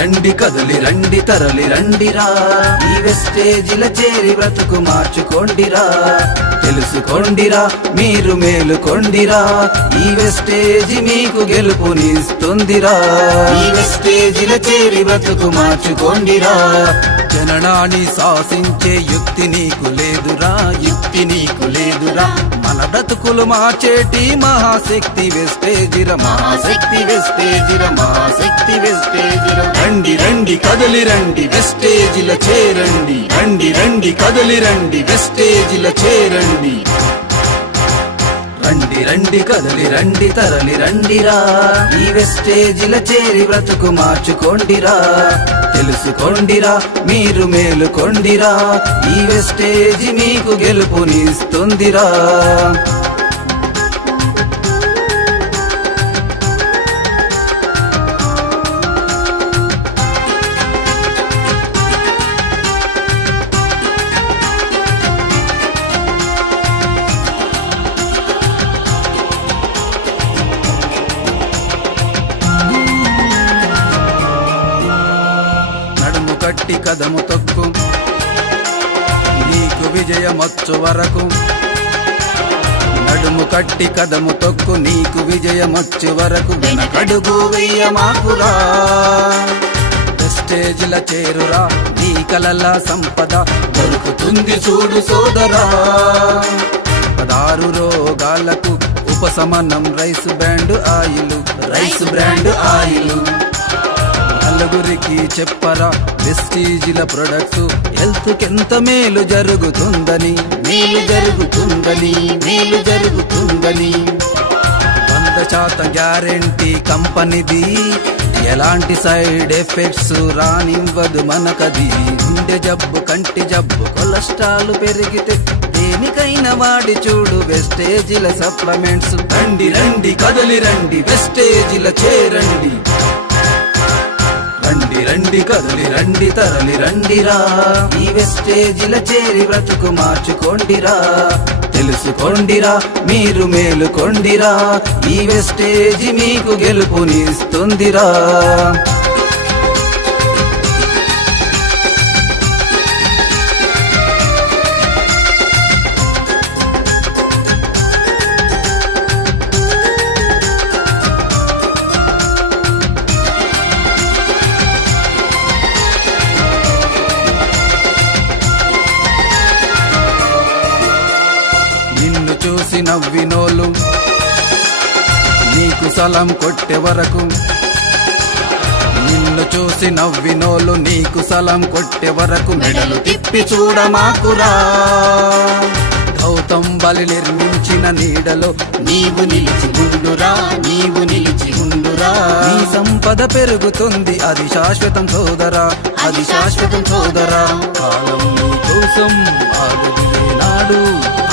రండి కదలి రండి తరలి రండిరా, ఈ వెస్టేజిల చేరి బ్రతుకు మార్చుకోండిరా. తెలుసుకోండిరా మీరు మేలుకొండిరా, ఈ వెస్టేజి మీకు గెలుపునిస్తుందిరా. ఈ వెస్టేజిల చేరి బ్రతుకు మార్చుకోండిరా. జననాన్ని శాసించే యుక్తి నీకు లేదురా, యుక్తి నీకు లేదురా. మన బ్రతుకులు మార్చేటి మహాశక్తి వెస్టేజిర, మహాశక్తి వెస్టేజిర, మహాశక్తి వెస్టేజిర. రండి రండి కదలి రండి వెస్టేజిల చేరండి, రండి రండి కదలి రండి వెస్టేజిల చేరండి. రండి రండి కదలి రండి తరలి రండిరా, ఈ వెస్టేజిల చేరి బ్రతుకు మార్చుకోండిరా. తెలుసుకోండిరా మీరు మేలుకొండిరా, ఈ వెస్టేజి మీకు గెలుపునిస్తుందిరా. కట్టి కదము తొక్కు నీకు విజయమొచ్చు వరకు, నడుము కట్టి కదము తొక్కు నీకు విజయమొచ్చు వరకు. వెనకడుగు వెయ్యమాకురా, వెస్టేజిల చేరురా, నీ కలల సంపద దొరుకుతుంది చూడు సోదరా. 16 రోగాలకు ఉపశమనం rice brand oil, rice brand oil. నలుగురికి చెప్పరా వెస్టీజిల ప్రొడక్ట్స్, హెల్త్ కెంత మేలు జరుగుతుందని, మేలు జరుగుతుందని, మేలు జరుగుతుందని. 100% గ్యారెంటీ కంపెనీది, ఎలాంటి సైడ్ ఎఫెక్ట్స్ రానివ్వదు మనకది. గుండె జబ్బు కంటి జబ్బు కొలెస్ట్రాల్ పెరిగితే దేనికైనా వాడి చూడు వెస్టేజిల సప్లిమెంట్స్. రండి రండి కదలి రండి వెస్టేజిల చేరండి, రండి రండి కదలి రండి తరలి రండిరా, ఈ వెస్టేజిల చేరి బ్రతుకు మార్చుకోండిరా. తెలుసుకోండిరా మీరు మేలుకొండిరా, ఈ వెస్టేజి మీకు గెలుపునిస్తుందిరా. నిన్ను చూసి నవ్వినోలు నీకు సలాం కొట్టే వరకు, నిన్ను చూసి నవ్వినోలు నీకు సలాం కొట్టే వరకు. మెడలు తిప్పి చూడమాకురా, గౌతమ్ బలి నిర్మించిన నీడలో నీవు నిలిచి ఉండురా, నీవు నిలిచి ఉండురా. నీ సంపద పెరుగుతుంది అది శాశ్వతం సోదరా, అది శాశ్వతం సోదరా. కాలం నీ కోసం ఆగదు ఏనాడు,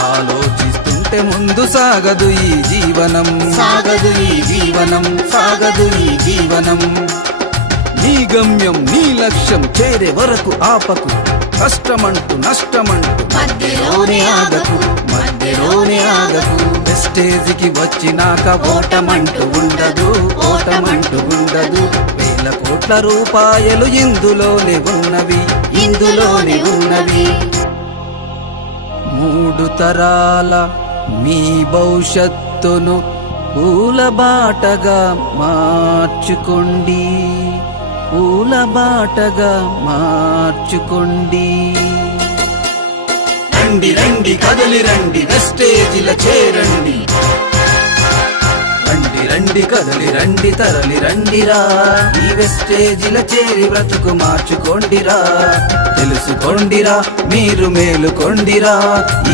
ఆలోచిస్తుంటే ముందు సాగదు ఈ జీవనం, సాగదు ఈ జీవనం, సాగదు ఈ జీవనం. నీ గమ్యం నీ లక్ష్యం చేరే వరకు ఆపకు, కష్టమంటూ నష్టమంటూ మధ్యలోనే ఆగకు, మధ్యలోనే ఆగకు. వెస్టేజికి వచ్చినాక ఓటమంటూ ఉండదు, ఓటమంటూ ఉండదు. 1000 కోట్ల రూపాయలు ఇందులోనే ఉన్నవి, ఇందులోనే ఉన్నవి. 3 తరాల మీ భవిష్యత్తును పూల బాటగా మార్చుకోండి, పూల బాటగా మార్చుకోండి. రండి రండి కదలి రండి వెస్టేజిల చేరండి, రండి రండి కదలి రండి తరలి రండిరా, ఈ వెస్టేజిల చేరి బ్రతుకు మార్చుకోండిరా. తెలుసుకోండిరా మీరు మేలుకొండిరా,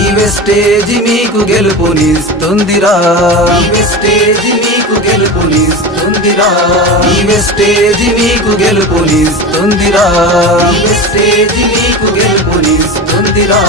ఈ వెస్టేజి మీకు గెలుపునిస్తుందిరా, ఈ వెస్టేజి మీకు గెలుపునిస్తుందిరా, ఈ వెస్టేజి మీకు గెలుపునిస్తుందిరా, ఈ వెస్టేజి మీకు గెలుపునిస్తుందిరా.